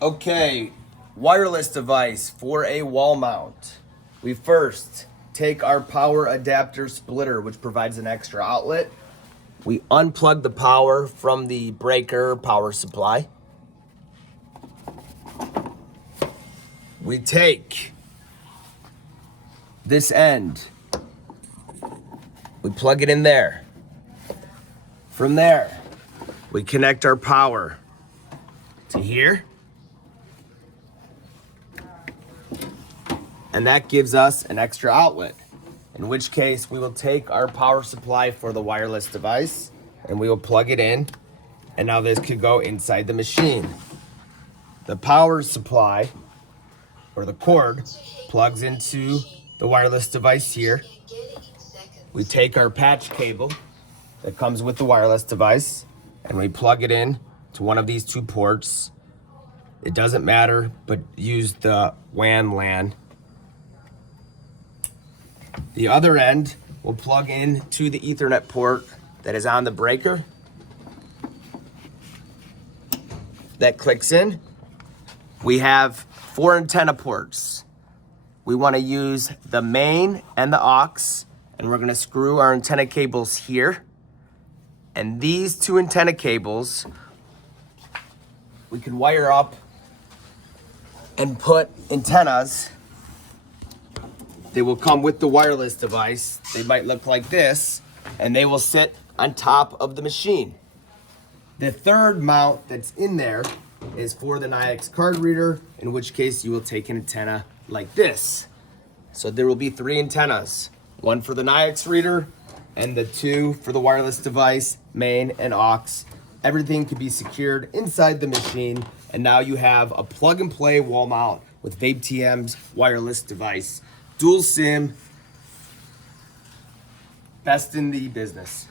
Okay, wireless device for a wall mount. We first take our power adapter splitter, which provides an extra outlet. We unplug the power from the breaker power supply. We take this end, we plug it in there. From there, we connect our power to here. And that gives us an extra outlet, in which case we will take our power supply for the wireless device and we will plug it in, and now this could go inside the machine. The power supply, or the cord, plugs into the wireless device here. We take our patch cable that comes with the wireless device and we plug it in to one of these two ports. It doesn't matter, but use the WAN LAN. The other end will plug in to the Ethernet port that is on the breaker. That clicks in. We have 4 antenna ports. We want to use the main and the aux, and we're going to screw our antenna cables here. And these 2 antenna cables we can wire up and put antennas. They will come with the wireless device. They might look like this, and they will sit on top of the machine. The third mount that's in there is for the Nayax card reader, in which case you will take an antenna like this. So there will be 3 antennas, one for the Nayax reader and the 2 for the wireless device, main and aux. Everything can be secured inside the machine, and now you have a plug and play wall mount with VTM's wireless device. Dual SIM, best in the business.